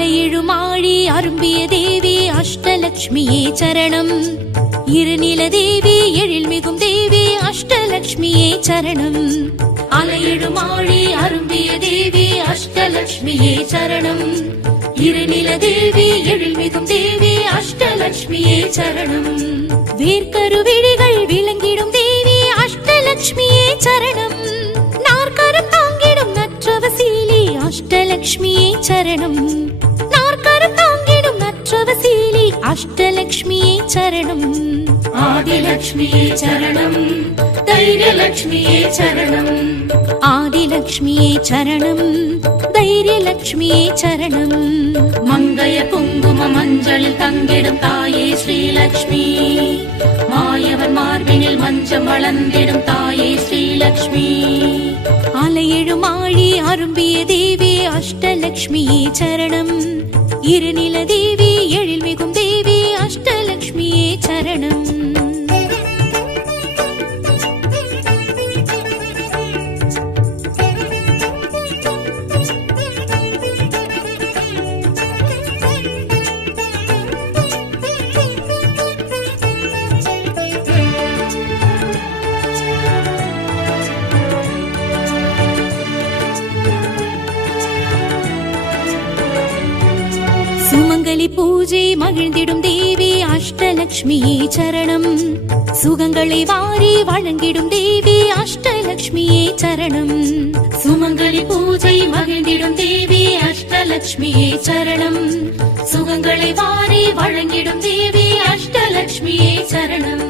அலையெழுமாழி அரும்பிய தேவி அஷ்டலக்ஷ்மியே சரணம். இருநில தேவி எழில்மிகும் தேவி அஷ்டலக்ஷ்மியே சரணம். அலையெழுமாழி அரும்பிய தேவி அஷ்டலக்ஷ்மியே சரணம். இருநில தேவி எழில்மிகும் தேவி அஷ்டலக்ஷ்மியே சரணம். வேர்க்கருவிழிகள் விளங்கிடும் தேவி அஷ்டலக்ஷ்மியே சரணம். நாற்கரம் தாங்கிடும் நற்றவசீலி அஷ்டலக்ஷ்மியே சரணம். நாற்கரம் தாங்கிடும் நற்றவசீலி அஷ்டலக்ஷ்மியே சரணம். ஆதிலக்ஷ்மியே சரணம். தைரியலக்ஷ்மியே சரணம். ஆதிலக்ஷ்மியே சரணம். தைரியலக்ஷ்மியே சரணம். மங்கைய குங்கும மஞ்சளில் தங்கிடும் தாயே ஸ்ரீலக்ஷ்மி. மாயவன் மார்பினில் மஞ்சம் வளர்ந்திடும் தாயே ஸ்ரீலக்ஷ்மி. அலையெழுமாழி அரும்பிய தேவி அஷ்டலக்ஷ்மியே சரணம். இருநில தேவி எழில்மிகும் தேவி அஷ்டலக்ஷ்மியே சரணம். சுமங்கலி பூஜை மகிழ்ந்திடும் தேவி அஷ்டலக்ஷ்மியே சரணம். சுகங்களை வாரி வழங்கிடும் தேவி அஷ்டலக்ஷ்மியே சரணம். சுமங்கலி பூஜை மகிழ்ந்திடும் தேவி அஷ்டலக்ஷ்மியே சரணம். சுகங்களை வாரி வழங்கிடும் தேவி அஷ்டலக்ஷ்மியே சரணம்.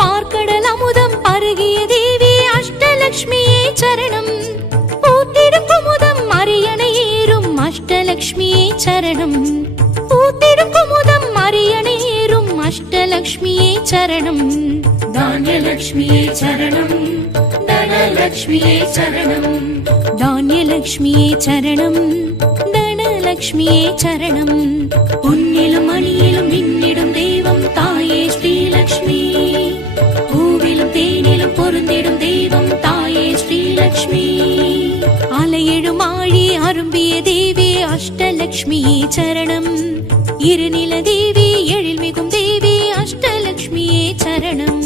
பார்க்கடல் அமுதம் பருகிய தேவி அஷ்டலக்ஷ்மியே சரணம். பூத்திடும் குமுதம் அரியணை ஏறும் அஷ்டலக்ஷ்மியே சரணம். பூத்திடும் குமுதம் அரியணை ஏறும் அஷ்டலக்ஷ்மியே சரணம். தானியலக்ஷ்மியே சரணம். தனலக்ஷ்மியே சரணம். தானியலக்ஷ்மியே சரணம். தனலக்ஷ்மியே சரணம். பொன்னிலும் மணியிலும் மின்னிடும் தெய்வம் தாயே ஸ்ரீலக்ஷ்மி. பூவிலும் தேனிலும் பொருந்திடும் தெய்வம் தாயே ஸ்ரீலக்ஷ்மி. அலையெழுமாழி அரும்பிய தேவி அஷ்டலக்ஷ்மியே சரணம். இருநில தேவி எழில்மிகும் தேவி அஷ்டலக்ஷ்மியே சரணம்.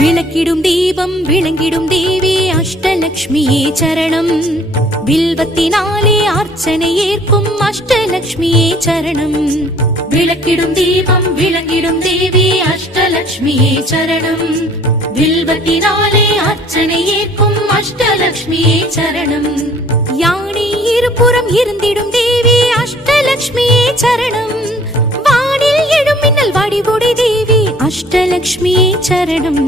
விளக்கிடும் தீபம் விளங்கிடும் தேவி அஷ்டலக்ஷ்மியே சரணம். வில்வத்தினாலே அர்ச்சனை ஏற்கும் அஷ்டலக்ஷ்மியே சரணம். விளக்கிடும் தீபம் விளங்கிடும் தேவி அஷ்டலக்ஷ்மியே சரணம். வில்வத்தினாலே அர்ச்சனை ஏற்கும் அஷ்டலக்ஷ்மியே சரணம். யானை இருபுறம் இருந்திடும் தேவி அஷ்டலக்ஷ்மியே சரணம். வானில் எழும் மின்னல் வடிவுடை தேவி அஷ்டலக்ஷ்மியே சரணம்.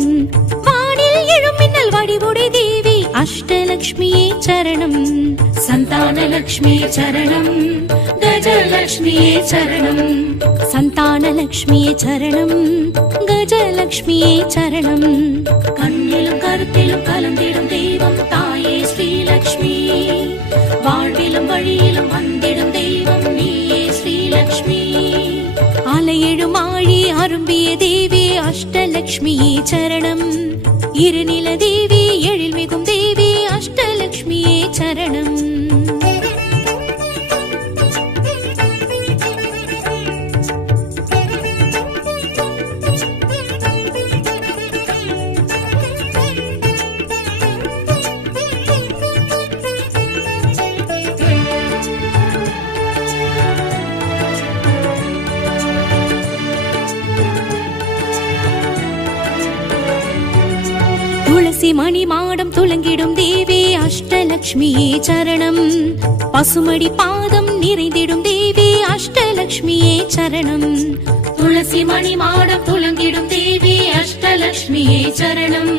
வானில் எழும் மின்னல் வடிவுடை தேவி அஷ்டலக்ஷ்மியே சரணம். சந்தானலக்ஷ்மியே சரணம். கஜலக்ஷ்மியே சரணம். சந்தானலக்ஷ்மியே சரணம். கஜலக்ஷ்மியே சரணம். கண்ணிலும் கருத்திலும் கலந்திடும் தெய்வம் தாயே ஸ்ரீலக்ஷ்மி. வாழ்விலும் வழியிலும் வந்திடும் தெய்வம் நீயே ஸ்ரீலக்ஷ்மி. அலையெழுமாழி அரும்பிய தேவி அஷ்டலக்ஷ்மியே சரணம். இருநில தேவி எழில்மிகும் தேவி அஷ்டலக்ஷ்மியே சரணம். துளசி மணி மாடம் துலங்கிடும் தேவி அஷ்டலக்ஷ்மியே சரணம். பசுமடி பாதம் நிறைந்திடும் தேவி அஷ்டலக்ஷ்மியே சரணம். துளசி மணி மாடம் துலங்கிடும் தேவி அஷ்டலக்ஷ்மியே சரணம்.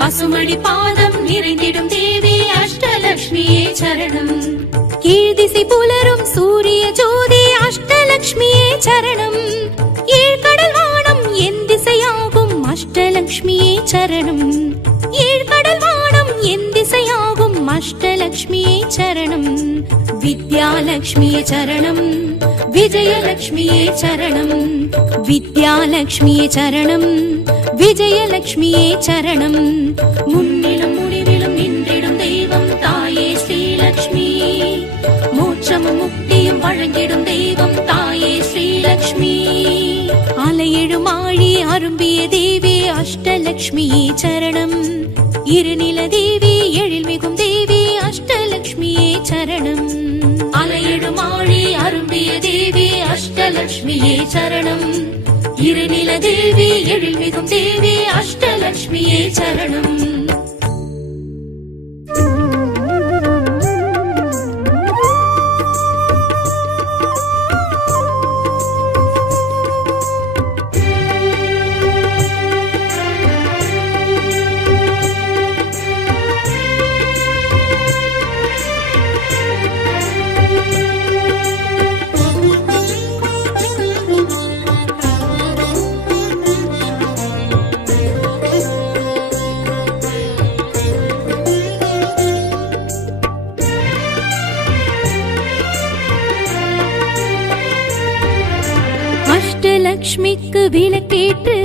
பசுமடி பாதம் நிறைந்திடும் தேவி அஷ்டலக்ஷ்மியே சரணம். கீழ்திசை புலரும் சூரிய ஜோதி அஷ்டலக்ஷ்மியே சரணம். ஏழ்கடல் வானம் என் திசையா அஷ்டலக்ஷ்மியே சரணம். ஏழ்கடல் வானம் என் திசையாகும் அஷ்டலக்ஷ்மியே சரணம். வித்யாலக்ஷ்மியே சரணம். விஜயலக்ஷ்மியே சரணம். வித்யாலக்ஷ்மியே சரணம். விஜயலக்ஷ்மியே சரணம். முன்னிலும் முடிவிலும் நின்றிடும் தெய்வம் தாயே ஸ்ரீலக்ஷ்மி. மோட்சமும் முக்தியும் வழங்கிடும் தெய்வம் தாயே ஸ்ரீலக்ஷ்மி. அலையெழும் ஆழி அரும்பிய தேவி அஷ்டலக்ஷ்மியே சரணம். இருநில தேவி எழில் மிகும் தேவி அஷ்டலக்ஷ்மியே சரணம். அலையெழும் ஆழி அரும்பிய தேவி அஷ்டலக்ஷ்மியே சரணம். இருநில தேவி எழில் மிகும் தேவி அஷ்டலக்ஷ்மியே சரணம். அஷ்டலக்ஷ்மிக்கு விளக்கேற்று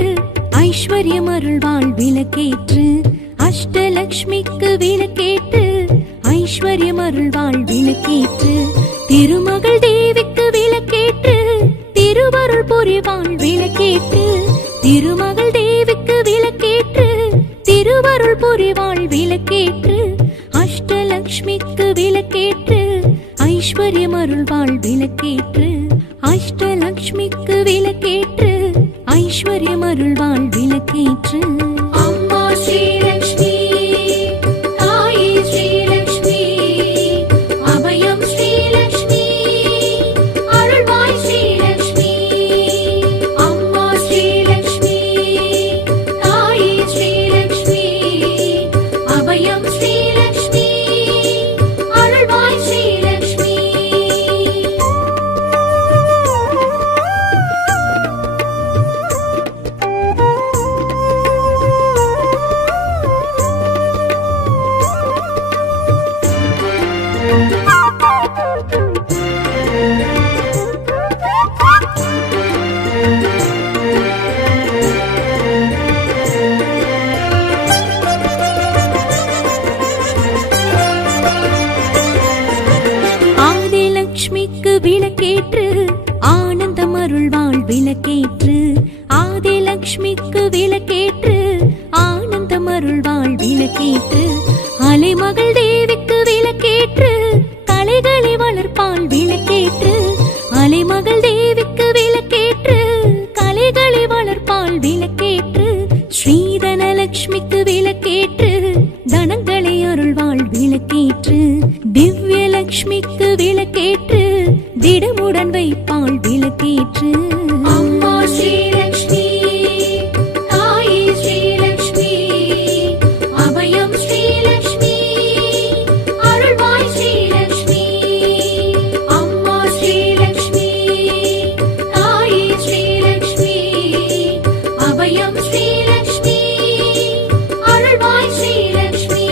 ஐஸ்வர்யம் அருள்வாள் விளக்கேற்று. அஷ்டலக்ஷ்மிக்கு விளக்கேற்று ஐஸ்வர்யம் அருள்வாள் விளக்கேற்று. திருமகள் தேவிக்கு விளக்கேற்று திருவருள் புரிவாள் விளக்கேற்று. திருமகள் தேவிக்கு விளக்கேற்று திருவருள் புரிவாள் விளக்கேற்று. அஷ்டலக்ஷ்மிக்கு விளக்கேற்று ஐஸ்வர்யம் அருள்வாள் விளக்கேற்று. அஷ்டலக்ஷ்மிக்கு விளக்கேற்று ஐஸ்வர்யம் அருள்வாள் விளக்கேற்று. அம்மா ஸ்ரீலக்ஷ்மி தாயே ஸ்ரீலக்ஷ்மி அபயம் ஸ்ரீலக்ஷ்மி அருள்வாய் ஸ்ரீலக்ஷ்மி. அம்மா ஸ்ரீலக்ஷ்மி தாயே ஸ்ரீலக்ஷ்மி அபயம் ஸ்ரீலக்ஷ்மி அருள்வாய் ஸ்ரீலக்ஷ்மி. ஆதிலக்ஷ்மிக்கு விளக்கேற்று ஆனந்தம் அருள்வாள் விளக்கேற்று. ஆதிலக்ஷ்மிக்கு விளக்கேற்று ஆனந்தம் அருள்வாள் விளக்கேற்று. அலைமகள் தேவிக்கு விளக்கேற்று கலைகளை வளர்ப்பாள் விளக்கேற்று. அலைமகள் தேவிக்கு விளக்கேற்று கலைகளை வளர்ப்பாள் விளக்கேற்று. ஸ்ரீதனலக்ஷ்மிக்கு விளக்கேற்று தனங்களை அருள்வாள் விளக்கேற்று. திவ்யலக்ஷ்மிக்கு விளக்கேற்று திடமுடன் வைப்பாள் விளக்கேற்று. அம்மா ஸ்ரீலக்ஷ்மி தாயே ஸ்ரீலக்ஷ்மி அபயம் ஸ்ரீலக்ஷ்மி அருள்வாய் ஸ்ரீலக்ஷ்மி. அம்மா ஸ்ரீலக்ஷ்மி தாயே ஸ்ரீலக்ஷ்மி அபயம் ஸ்ரீலக்ஷ்மி அருள்வாய் ஸ்ரீலக்ஷ்மி.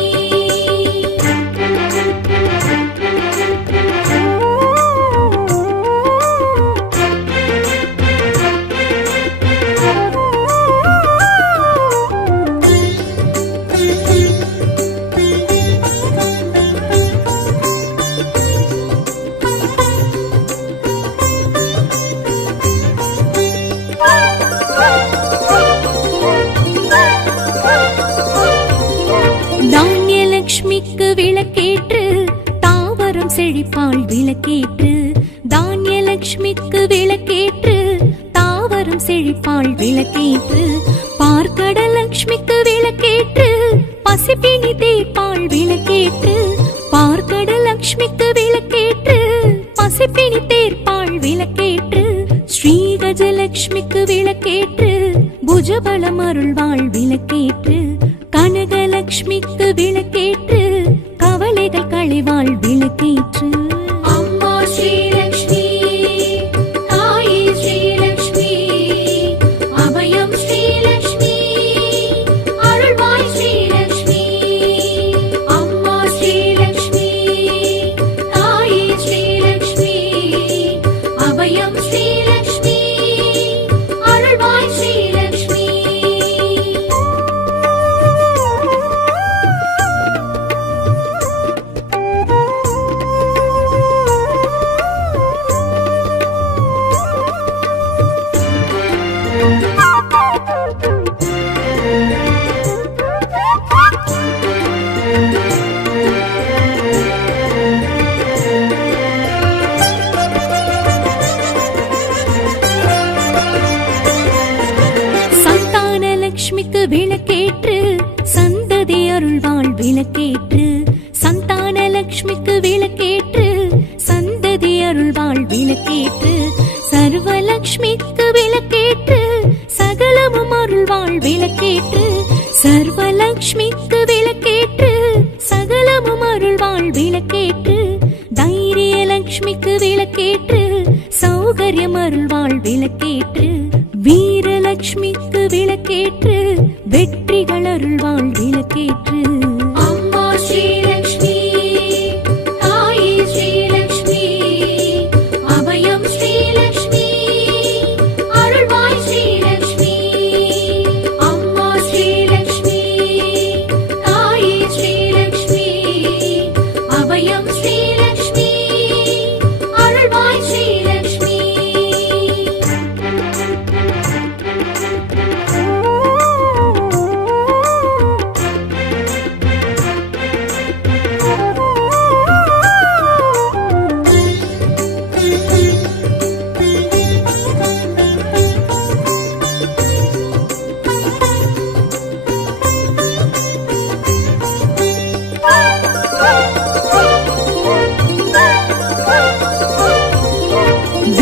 தானியலக்ஷ்மிக்கு விளக்கேற்று தாவரம் செழிப்பாள் விளக்கேற்று. தானியலக்ஷ்மிக்கு விளக்கேற்று தாவரம் செழிப்பாள் விளக்கேற்று. பார்க்கடலக்ஷ்மிக்கு விளக்கேற்று பசிப்பினி தீர்ப்பாள் விளக்கேற்று. பார்க்கடலக்ஷ்மிக்கு விளக்கேற்று பசிப்பினி தீர்ப்பாள் விளக்கேற்று. ஸ்ரீகஜலக்ஷ்மிக்கு விளக்கேற்று புஜபலம் அருள்வாள் விளக்கேற்று. கனகலக்ஷ்மிக்கு விளக்கேற்று கவலைகள் களைவாள் விளக்கேற்று. அம்மா ஸ்ரீலக்ஷ்மி தாயே ஸ்ரீலக்ஷ்மி அபயம் ஸ்ரீலக்ஷ்மி விளக்கேற்று சர்வலக்ஷ்மிக்கு விளக்கேற்று சகலமும் அருள்வாள் விளக்கேற்று சர்வலக்ஷ்மிக்கு விளக்கேற்று சகலமும் அருள்வாள் விளக்கேற்று தைரியலக்ஷ்மிக்கு விளக்கேற்று சௌகரியம் அருள்வாள் விளக்கேற்று வீரலக்ஷ்மிக்கு விளக்கேற்று வெற்றிகள் அருள்வாள் விளக்கேற்று அம்மா ஸ்ரீலக்ஷ்மி தாயே ஸ்ரீலக்ஷ்மி அபயம் ஸ்ரீலக்ஷ்மி அருள்வாய் ஸ்ரீலக்ஷ்மி அம்மா ஸ்ரீலக்ஷ்மி தாயே ஸ்ரீலக்ஷ்மி அபயம் ஸ்ரீலக்ஷ்மி அருள்வாய் ஸ்ரீலக்ஷ்மி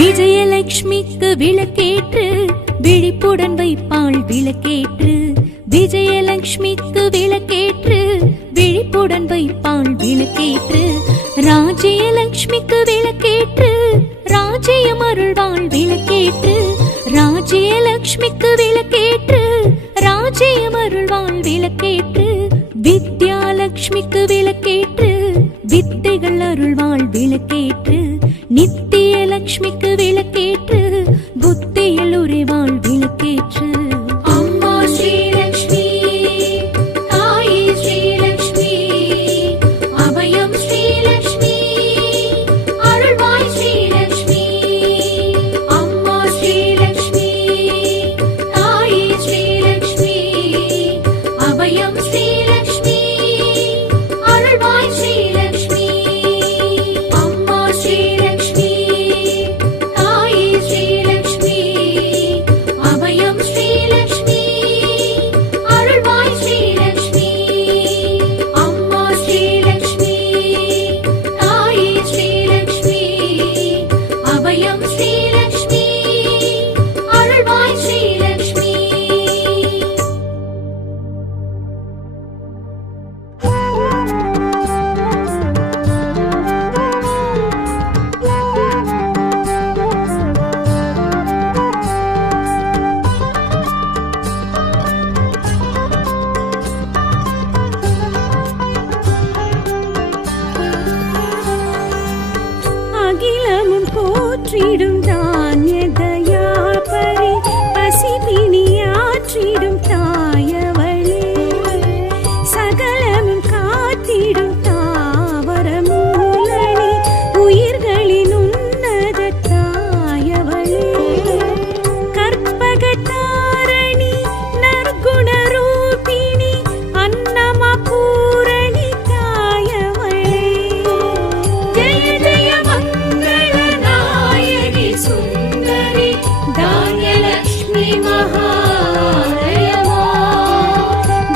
விஜயலக்ஷ்மிக்கு விளக்கேற்று விழிப்புடன் வைப்பாள் விளக்கேற்று விஜயலக்ஷ்மிக்கு விளக்கேற்று விழிப்புடன் வைப்பாள் விளக்கேற்று ராஜ்யலக்ஷ்மிக்கு விளக்கேற்று ராஜ்யம் அருள்வாள் விளக்கேற்று ராஜ்யலக்ஷ்மிக்கு விளக்கேற்று ராஜ்யம் அருள்வாள் விளக்கேற்று வித்யாலக்ஷ்மிக்கு விளக்கேற்று வித்தைகள் அருள்வாள் விளக்கேற்று நித்தியலக்ஷ்மிக்கு விளக்கேற்று புத்தியில் உறைவாள் விளக்கேற்று அம்மா ஸ்ரீலக்ஷ்மி தாயே ஸ்ரீலக்ஷ்மி அபயம் ஸ்ரீலக்ஷ்மி அருள்வாய் ஸ்ரீலக்ஷ்மி அம்மா ஸ்ரீலக்ஷ்மி தாயே ஸ்ரீலக்ஷ்மி அபயம் ஸ்ரீலக்ஷ்மி அருள்வாய் ஸ்ரீலக்ஷ்மி அம்மா ஸ்ரீலக்ஷ்மி தாயே ஸ்ரீலக்ஷ்மி அபயம் ஸ்ரீலக்ஷ்மி அருள்வாய் ஸ்ரீலக்ஷ்மி அம்மா ஸ்ரீலக்ஷ்மி தாயே ஸ்ரீலக்ஷ்மி அபயம் ஸ்ரீலக்ஷ்மி அருள்வாய் ஸ்ரீலக்ஷ்மி அகிலமும் போற்றிடும் தானிய தயாபரி பசிபிணியாற்றிடும் தாயவளே சகலமும் காத்திடும் தாவர மூலனி உயிர்களின் உன்னத தாயவளே கற்பகதாரணி நற்குண ரூபிணி அன்னமா பூரணி தாயவளே ஜெய ஜெய மங்கள நாயகி சுந்தரி தான்யலக்ஷ்மி மகாலயமா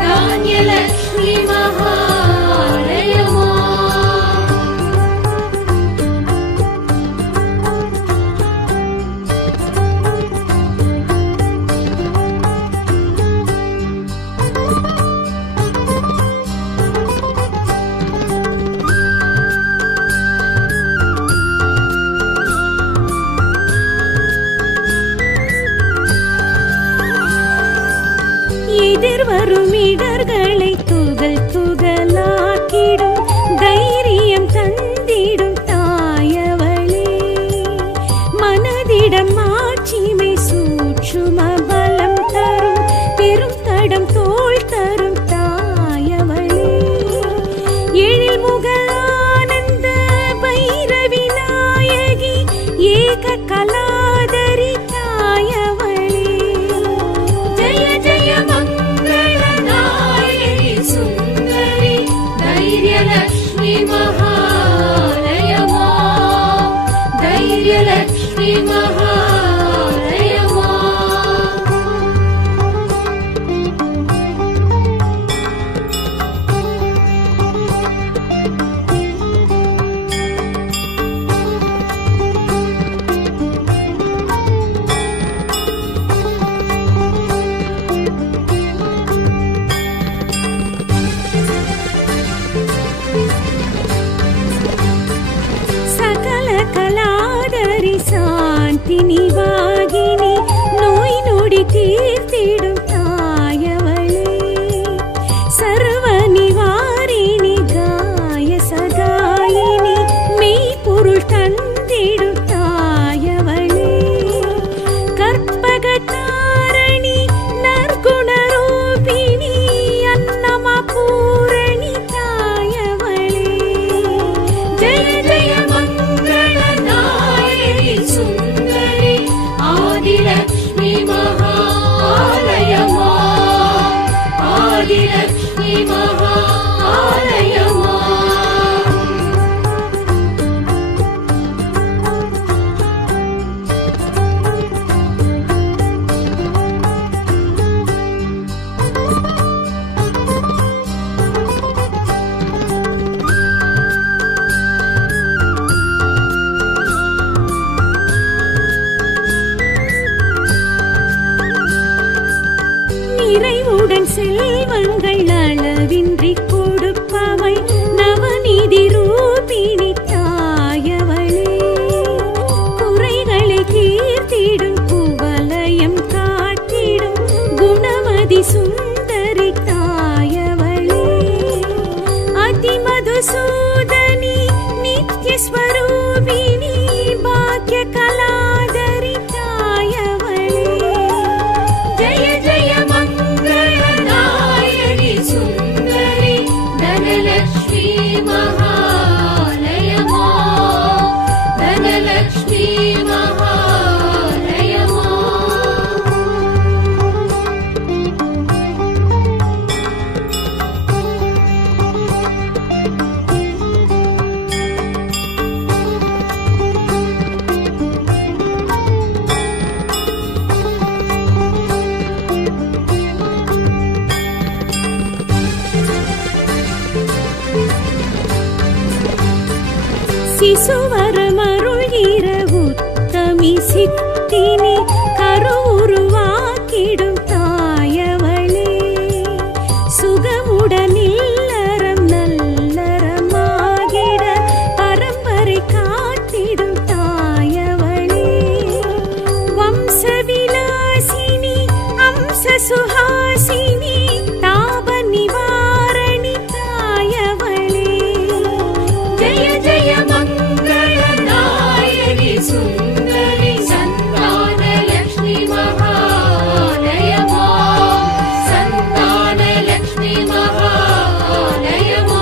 தான்யலக்ஷ்மி மகாலயமா எதிர்வரும் இடர்களை துகள் துகளாக்கிடும் தைரியம் தந்திடும் தாயவளே மனதிடம் ஆட்சிமை சூட்சும பலம் தரும் பெரும் தடம் தோள் தரும் தாயவளே எழில் முக ஆனந்த பைரவி நாயகி ஏக கலாதரி தாயவளே ஜெய ஜெய மங்கள நாயகி சுந்தரி தைரியலக்ஷ்மி மகாலயமா தைரியலக்ஷ்மி மகாலயமா கலாதரி சாந்தி நிவாகினி நோய் நொடி தீர்த்திடும் தாயவளே சர்வ நிவாரிணி காய சகாயினி மெய்ப்பொருள் தந்திடும் தாயவளே கற்பகதாரணி நற்குணரூபிணி அன்னமா பூரணி தாயவளே ஜெய ஜெய மங்கள நாயகி சுந்தரி ஆதிலக்ஷ்மி மகாலயமா ஆதிலக்ஷ்மி மகாலயமா நிறைவுடன் செல்வங்கள் அளவின்றி கொடுப்பவள் நவநீதி ரூபிணி தாயவளே குறைகளை தீர்த்திடும் குவலயம் காட்டிடும் குணமதி சுந்தரி தாயவளே அதிமதுசூதனி நித்யஸ்வரூபிணி பாக்ய கலாதரி தாயவளே ஜெய ஜெய சுந்தரி தனலக்ஷ்மி மகாலயமா தனலக்ஷ்மி மகாலயமா சிசுவரமருள்கிற உத்தமி சித்தினி கருவுருவாக்கிடும் தாயவளே சுகமுடன் இல்லறம் நல்லறமாகிட பரம்பரை காத்திடும் தாயவளே வம்சவிலாசினி அம்ச சுஹாசினி தாப நிவாரணி தாயவளே ஜெய ஜெய சுந்தரி சந்தான லக்ஷ்மி மகாலயமா சந்தான லக்ஷ்மி மகாலயமா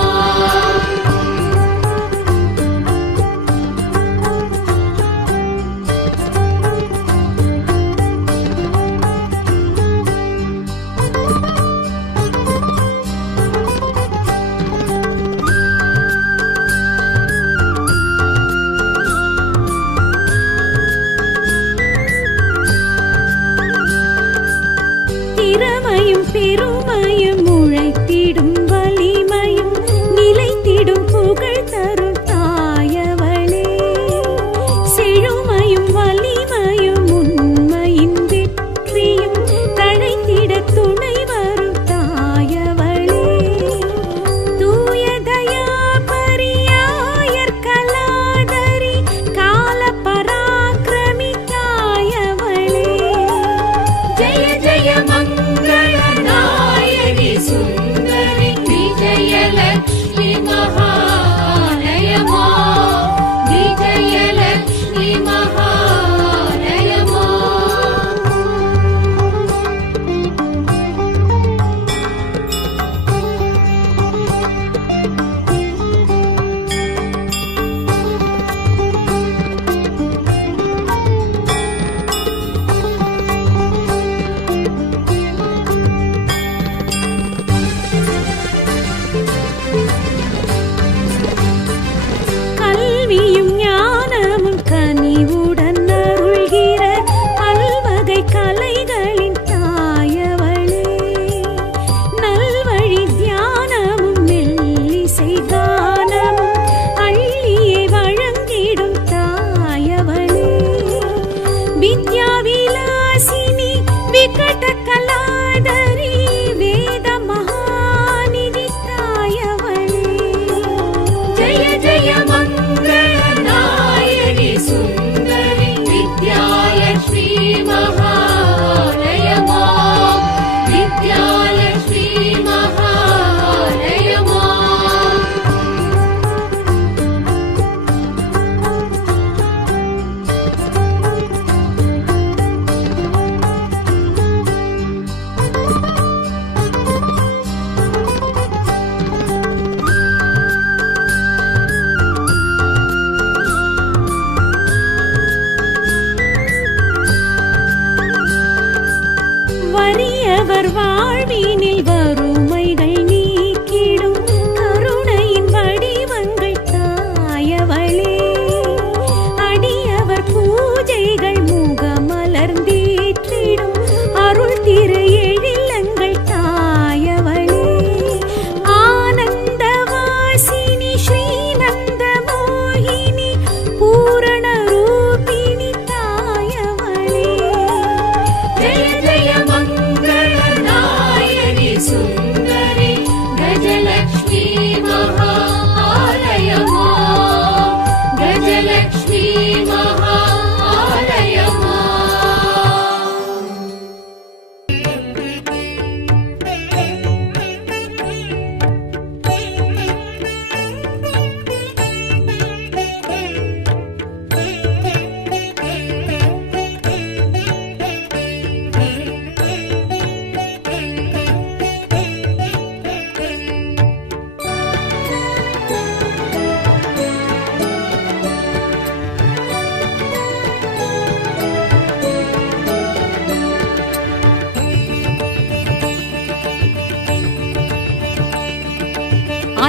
திறமையும் பெருமையும் உழைத்திடும் வலிமையும் நிலைத்திடும் புகழ் தரும் தாயவளே செழுமையும் வலிமையும் உண்மையின் வெற்றியும் தழைத்திட துணை வரும் தாயவளே தூய தயா பரியாயர் கலாதரி கால பராக்கிரமி தாயவளே ஜெய ஜெய சுந்தரி விஜயலக்ஷ்மி மகாலயமா விஜயலக்ஷ்மி மகாலயமா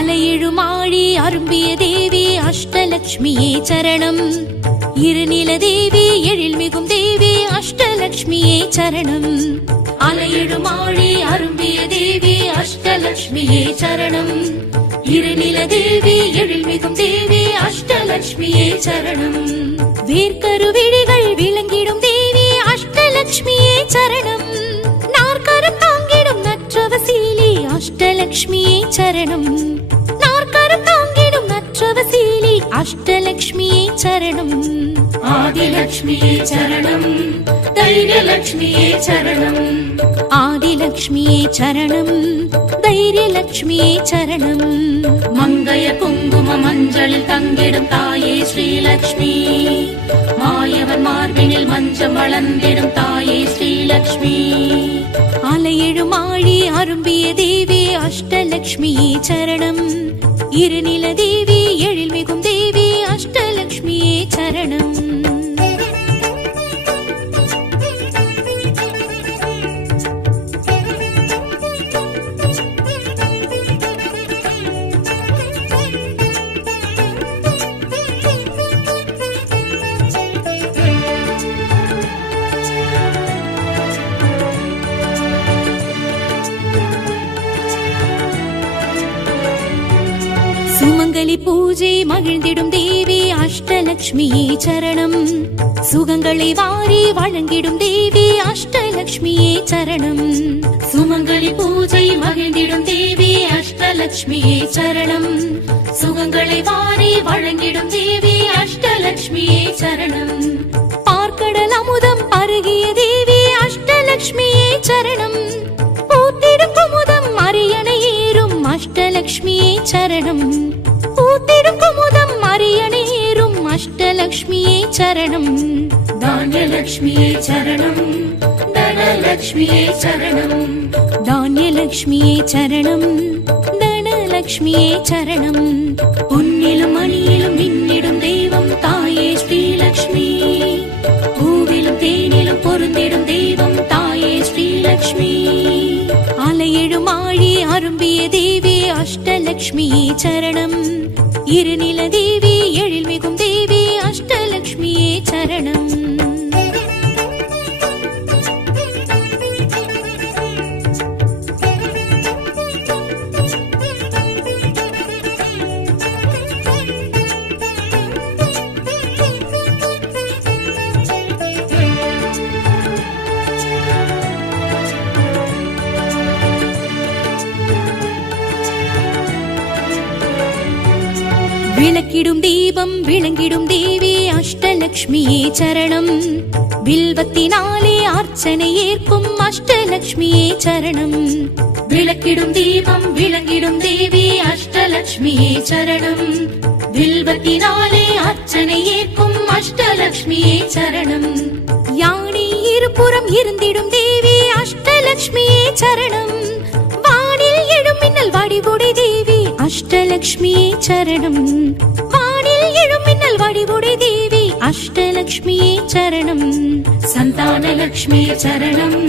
அலையெழுமாழி அரும்பிய தேவி அஷ்டலக்ஷ்மியே சரணம். இருநில தேவி எழில்மிகும் தேவி அஷ்டலக்ஷ்மியே சரணம். அலையெழுமாழி அரும்பிய தேவி அஷ்டலக்ஷ்மியே சரணம். இருநில தேவி எழில்மிகும் தேவி அஷ்டலக்ஷ்மியே சரணம். வேர்க்கருவிழிகள் விளங்கிடும் தேவி அஷ்டலக்ஷ்மியே சரணம். நாற்கரம் தாங்கிடும் நற்றவசீலி அஷ்டலக்ஷ்மியே சரணம். நாற்கரம் தாங்கிடும் நற்றவசீலி அஷ்டலக்ஷ்மியே சரணம். ஆதிலக்ஷ்மியே சரணம். தைரியலக்ஷ்மியே சரணம். ஆதிலக்ஷ்மியே சரணம். தைரியலக்ஷ்மியே சரணம். மங்கைய குங்கும மஞ்சளில் தங்கிடும் தாயே ஸ்ரீலக்ஷ்மி. மாயவன் மார்பினில் மஞ்சம் வளர்ந்திடும் தாயே ஸ்ரீலக்ஷ்மி. அலையெழுமாழி அரும்பிய தேவி அஷ்டலக்ஷ்மியே சரணம். இருநில தேவி எழில்மிகும் தேவி அஷ்டலக்ஷ்மியே சரணம். சுமங்கலி பூஜை மகிழ்ந்திடும் தேவி அஷ்டலக்ஷ்மியே சரணம். சுகங்களை வாரி வழங்கிடும் தேவி அஷ்டலக்ஷ்மியே சரணம். சுமங்கலி பூஜை மகிழ்ந்திடும் தேவி அஷ்டலக்ஷ்மியே சரணம். சுகங்களை வாரி வழங்கிடும் தேவி அஷ்டலக்ஷ்மியே சரணம். பார்க்கடல் அமுதம் பருகிய தேவி அஷ்டலக்ஷ்மியே சரணம். பூத்திடும் குமுதம் அரியணை ஏறும் அஷ்டலக்ஷ்மியே சரணம். பூத்திடும் குமுதம் அரியணை ஏறும் அஷ்டலக்ஷ்மியே சரணம். தானியலக்ஷ்மியே சரணம். தனலக்ஷ்மியே சரணம். தானியலக்ஷ்மியே சரணம். தனலக்ஷ்மியே சரணம். பொன்னிலும் மணியிலும் மின்னிடும் தெய்வம் தாயே ஸ்ரீலக்ஷ்மி. பூவிலும் தேனிலும் பொருந்திடும் தெய்வம் தாயே ஸ்ரீலக்ஷ்மி. அலையெழுமாழி அரும்பிய தேவி அஷ்டலக்ஷ்மியே சரணம். இருநில தேவி எழில்மிகும் தேவி அஷ்டலக்ஷ்மியே சரணம். விளக்கிடும் தீபம் விளங்கிடும் தேவி அஷ்டலக்ஷ்மியே சரணம். வில்வத்தினாலே அர்ச்சனை ஏற்கும் அஷ்டலக்ஷ்மியே சரணம். விளக்கிடும் தீபம் விளங்கிடும் தேவி அஷ்டலக்ஷ்மியே சரணம். வில்வத்தினாலே அர்ச்சனை ஏற்கும் அஷ்டலக்ஷ்மியே சரணம். யானை இருபுறம் இருந்திடும் தேவி அஷ்டலக்ஷ்மியே சரணம். வானில் எழும் மின்னல் வடிவுடை தேவி அஷ்டலக்ஷ்மியே சரணம். வானில் எழும் மின்னல் வடிவுடை தேவி அஷ்டலக்ஷ்மியே சரணம். சந்தானலக்ஷ்மியே சரணம்.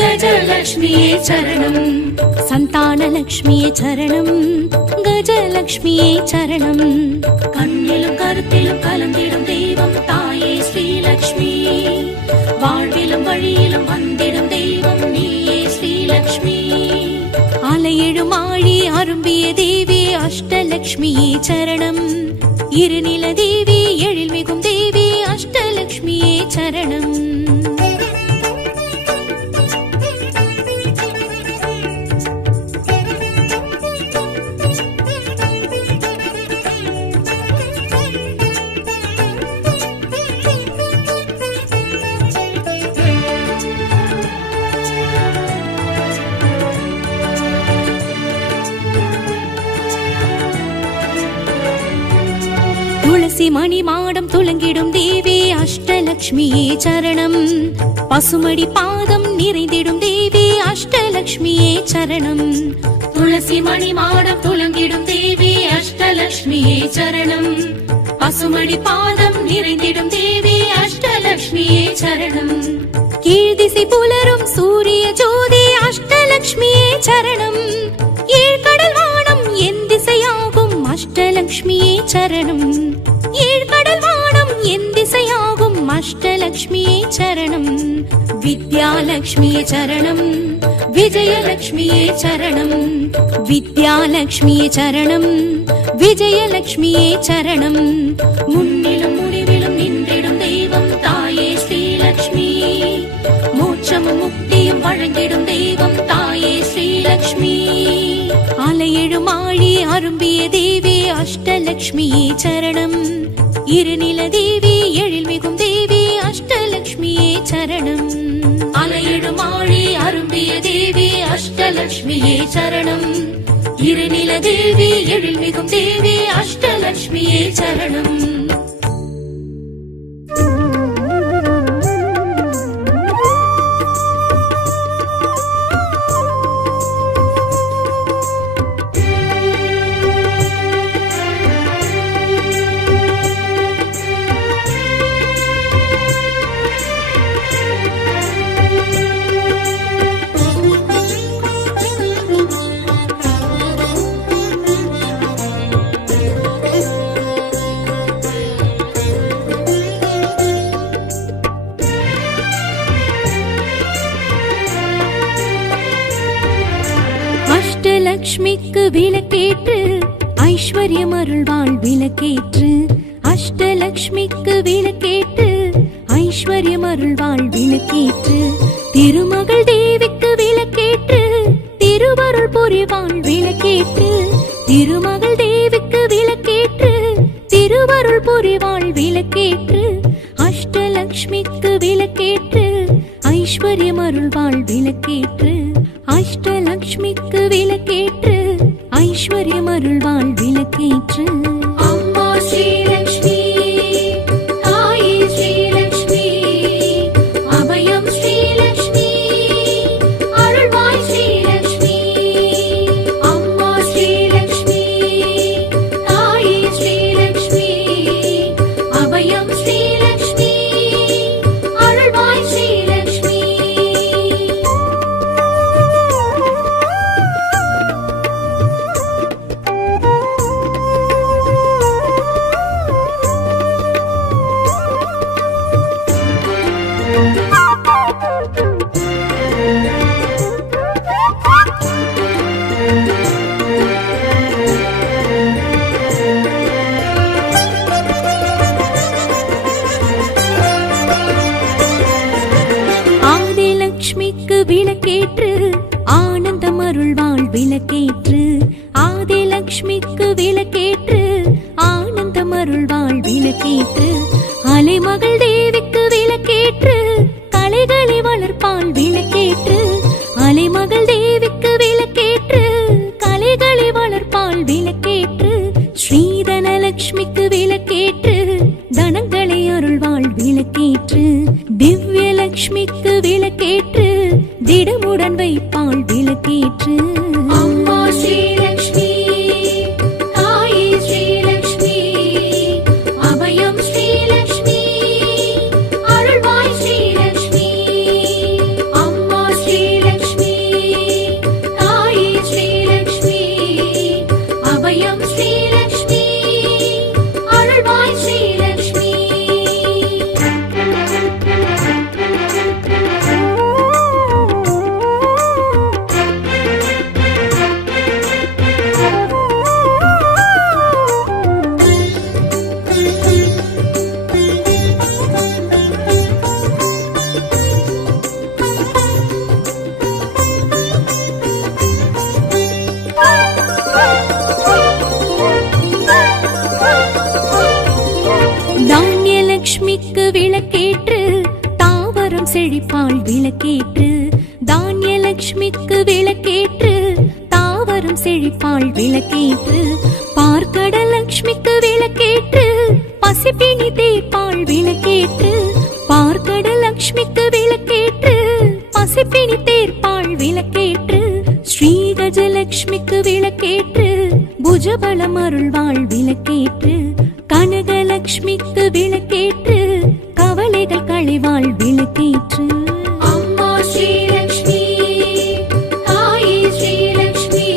கஜலக்ஷ்மியே சரணம். சந்தானலக்ஷ்மியே சரணம். கஜலக்ஷ்மியே சரணம். கண்ணிலும் கருத்திலும் கலந்திடும் தெய்வம் தாயே ஸ்ரீலக்ஷ்மி. வாழ்விலும் வழியிலும் வந்திடும் தெய்வம் நீயே ஸ்ரீலக்ஷ்மி. அலையெழுமாழி அரும்பிய தேவி அஷ்டலக்ஷ்மியே சரணம். இருநில தேவி எழில்மிகும் தேவி அஷ்டலக்ஷ்மியே சரணம். துளசி மணி மாடம் துளங்கிடும் தேவி அஷ்டலக்ஷ்மியே சரணம். பசுமடி பாதம் நிறைந்திடும் தேவி அஷ்டலக்ஷ்மியே சரணம். துளசி மணி மாடம் துளங்கிடும் தேவி அஷ்டலக்ஷ்மியே சரணம். பசுமடி பாதம் நிறைந்திடும் தேவி அஷ்டலக்ஷ்மியே சரணம். கீழ்திசை புலரும் சூரிய ஜோதி அஷ்டலக்ஷ்மியே சரணம். ஏழ்கடல் வானம் என் திசையா அஷ்டலக்ஷ்மியே சரணம். ஏழ்கடல் வானம் என் திசையாகும் அஷ்டலக்ஷ்மியே சரணம். வித்யாலக்ஷ்மியே சரணம். விஜயலக்ஷ்மியே சரணம். வித்யாலக்ஷ்மியே சரணம். விஜயலக்ஷ்மியே சரணம். முன்னிலும் முடிவிலும் நின்றிடும் தெய்வம் தாயே ஸ்ரீலக்ஷ்மி. மோட்சமும் முக்தியும் வழங்கிடும் தெய்வம் தாயே ஸ்ரீலக்ஷ்மி. அலையெழும் ஆழி அரும்பிய தேவி அஷ்டலக்ஷ்மியே சரணம். இருநில தேவி எழில் மிகும் தேவி அஷ்டலக்ஷ்மியே சரணம். அலையெழும் ஆழி அரும்பிய தேவி அஷ்டலக்ஷ்மியே சரணம். இருநில தேவி எழில் மிகும் தேவி அஷ்டலக்ஷ்மியே சரணம். அஷ்டலக்ஷ்மிக்கு விளக்கேற்று ஐஸ்வர்யம் அருள்வாள் விளக்கேற்று. அஷ்டலக்ஷ்மிக்கு விளக்கேற்று ஐஸ்வர்யம் அருள்வாள் விளக்கேற்று. திருமகள் தேவிக்கு விளக்கேற்று திருவருள் புரிவாள் விளக்கேற்று. திருமகள் தேவிக்கு விளக்கேற்று திருவருள் புரிவாள் விளக்கேற்று. அஷ்டலக்ஷ்மிக்கு விளக்கேற்று ஐஸ்வர்யம் அருள்வாள் விளக்கேற்று. அஷ்டலக்ஷ்மிக்கு விளக்கேற்று ஐஸ்வர்யம் அருள்வாள் விளக்கேற்று. அம்மா ஸ்ரீலக்ஷ்மி தாயே ஸ்ரீலக்ஷ்மி அபயம் ஸ்ரீலக்ஷ்மி அருள்வாய் ஸ்ரீலக்ஷ்மி. அம்மா ஸ்ரீலக்ஷ்மி தாயே ஸ்ரீலக்ஷ்மி அபயம் ஸ்ரீலக்ஷ்மி அருள்வாய் ஸ்ரீலக்ஷ்மி. ஆதிலக்ஷ்மிக்கு விளக்கேற்று ஆனந்தம் அருள்வாள் விளக்கேற்று. ஆதிலக்ஷ்மிக்கு விளக்கேற்று ஆனந்தம் அருள்வாள் விளக்கேற்று. அலைமகள் தேவிக்கு விளக்கேற்று கலைகளை வளர்ப்பாள் விளக்கேற்று. அலைமகள் தேவிக்கு விளக்கேற்று கலைகளை வளர்ப்பாள் விளக்கேற்று. ஸ்ரீதனலக்ஷ்மிக்கு விளக்கேற்று தனங்களை அருள்வாள் விளக்கேற்று. திவ்யலக்ஷ்மிக்கு விளக்கேற்று திடமுடன் வைப்பாள் விளக்கேற்று. அம்மா ஸ்ரீலக்ஷ்மி தாயே ஸ்ரீலக்ஷ்மி அபயம் ஸ்ரீலக்ஷ்மி அருள்வாய் ஸ்ரீலக்ஷ்மி. அம்மா ஸ்ரீலக்ஷ்மி தாயே ஸ்ரீலக்ஷ்மி அபயம் ஸ்ரீலக்ஷ்மி அருள்வாய் ஸ்ரீலக்ஷ்மி. தானியலக்ஷ்மிக்கு விளக்கேற்று தாவரம் செழிப்பாள் விளக்கேற்று. தானியலக்ஷ்மிக்கு விளக்கேற்று தாவரம் செழிப்பாள் விளக்கேற்று. பார்க்கடலக்ஷ்மிக்கு விளக்கேற்று பசிப்பினி தீர்ப்பாள் விளக்கேற்று. பார்க்கடலக்ஷ்மிக்கு விளக்கேற்று பசிப்பினி தீர்ப்பாள் விளக்கேற்று. ஸ்ரீகஜலக்ஷ்மிக்கு விளக்கேற்று புஜபலம் அருள்வாள் விளக்கேற்று. கனகலக்ஷ்மிக்கு விளக்கேற்று கவலைகள் களைவாள் விளக்கேற்று. அம்மா ஸ்ரீலக்ஷ்மி தாயே ஸ்ரீலக்ஷ்மி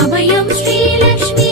அபயம் ஸ்ரீலக்ஷ்மி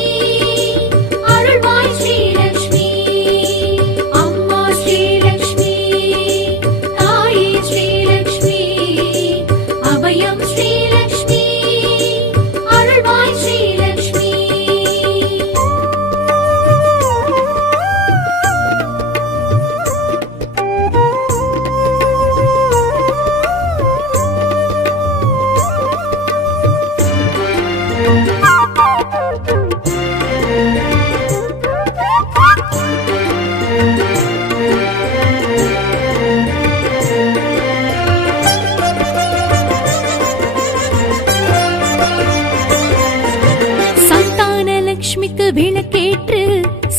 விளக்கேற்று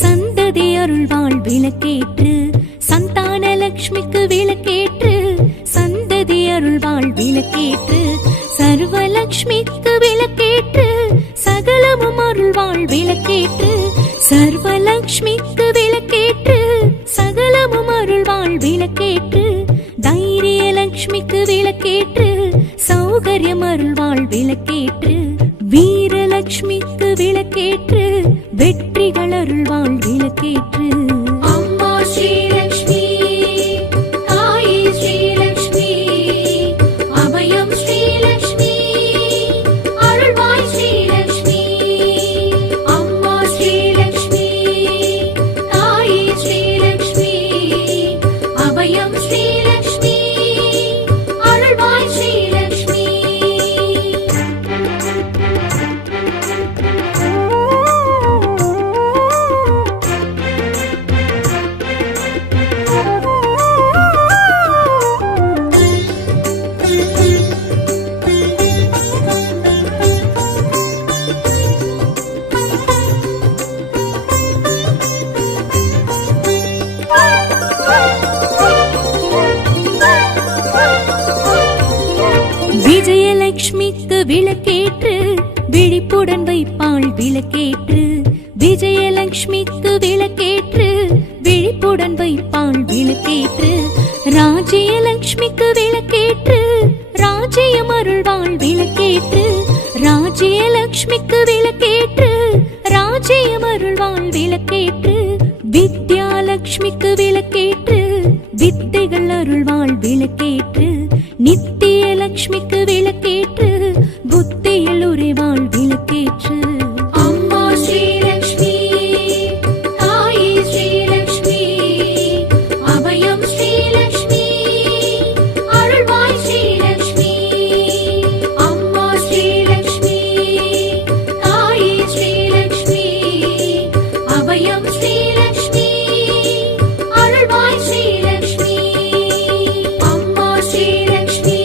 சந்ததி அருள்வாள் விளக்கேற்று சந்தான லக்ஷ்மிக்கு விளக்கேற்று சந்ததி அருள்வாள் விளக்கேற்று சர்வலக்ஷ்மிக்கு விளக்கேற்று சகலமும் அருள்வாள் விளக்கேற்று சர்வலக்ஷ்மிக்கு விளக்கேற்று சகலமும் அருள்வாள் விளக்கேற்று தைரிய லக்ஷ்மிக்கு விளக்கேற்று சௌகரியம் அருள்வாள் விளக்கேற்று வீரலக்ஷ்மிக்கு விளக்கேற்று வெற்றிகள் அருள்வாள் விளக்கேற்று அம்மா ஸ்ரீலக்ஷ்மி தாயே ஸ்ரீலக்ஷ்மி அபயம் ஸ்ரீலக்ஷ்மி அருள்வாய் ஸ்ரீலக்ஷ்மி அம்மா ஸ்ரீலக்ஷ்மி தாயே ஸ்ரீலக்ஷ்மி அபயம் ஸ்ரீலக்ஷ்மி அருள்வாய் ஸ்ரீலக்ஷ்மி விஜயலக்ஷ்மிக்கு விளக்கேற்று விழிப்புடன் வைப்பாள் விளக்கேற்று விஜயலக்ஷ்மிக்கு விளக்கேற்று விழிப்புடன் வைப்பாள் விளக்கேற்று ராஜ்யலக்ஷ்மிக்கு விளக்கேற்று ராஜ்யம் அருள்வாள் விளக்கேற்று ராஜ்யலக்ஷ்மிக்கு விளக்கேற்று ராஜ்யம் அருள்வாள் விளக்கேற்று வித்யாலக்ஷ்மிக்கு விளக்கேற்று வித்தைகள் அருள்வாள் விளக்கேற்று நித்திய லக்ஷ்மிக்கு விளக்கேற்று புத்தியில் உறைவாள் விளக்கேற்று அம்மா ஸ்ரீலக்ஷ்மி தாயே ஸ்ரீலக்ஷ்மி அபயம் ஸ்ரீலக்ஷ்மி அருள்வாய் ஸ்ரீலக்ஷ்மி அம்மா ஸ்ரீலக்ஷ்மி தாயே ஸ்ரீலக்ஷ்மி அபயம் ஸ்ரீலக்ஷ்மி அருள்வாய் ஸ்ரீலக்ஷ்மி அம்மா ஸ்ரீலக்ஷ்மி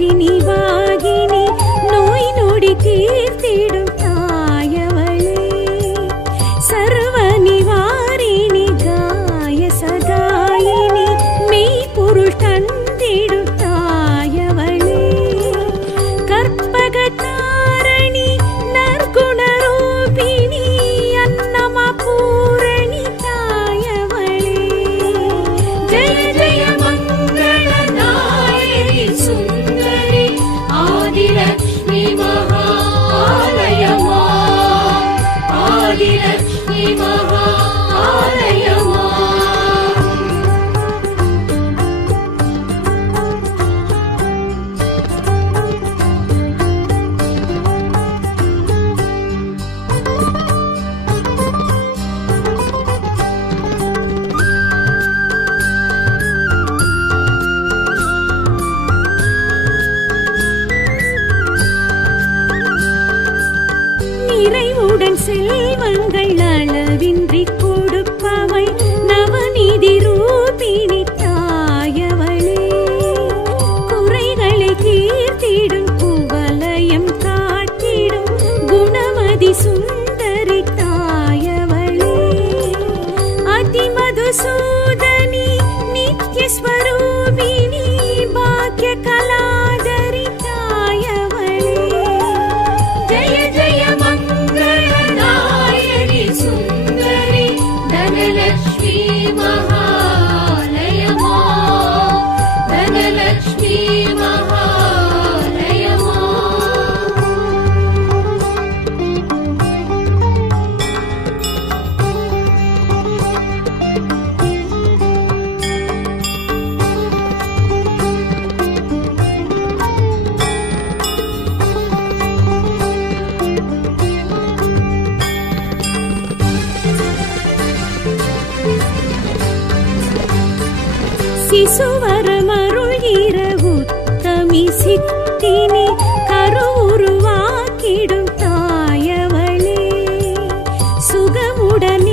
நாட்டினி வாகினி நோய் நொடி தீர்த்திடும் தாயவளே சர்வ நிவாரிணி காய சகாயினி மெய்ப்பொருள் தந்திடும் தாயவளே கற்பகதாரணி நற்குணரூபிணி அன்னமா பூரணி தாயவளே ஜெய ஜெய மங்கள நாயகி சுந்தரி ஆதிலக்ஷ்மி மகா ஆலயமா ஆதிலக்ஷ்மி மகா ஆலயமா நிறைவுடன் செல்வங்கள் அளவின்றி கொடுப்பவை நவநீதி ரூபிணி தாயவளே குறைகளை தீர்த்திடும் குவலயம் காட்டிடும் குணமதி சுந்தரி தாயவளே அதிமதுசூதனி நித்ய ஸ்வரூபிணி பாக்ய கலாதரி தாயவளே ஜெய ஜெய மங்கள நாயகி சுந்தரி தனலக்ஷ்மி மகாலயமா தனலக்ஷ்மி மகாலயமா சிசுவரமருள்கிற உத்தமி சித்தினி கருவுருவாக்கிடும் தாயவளே சுகமுடன்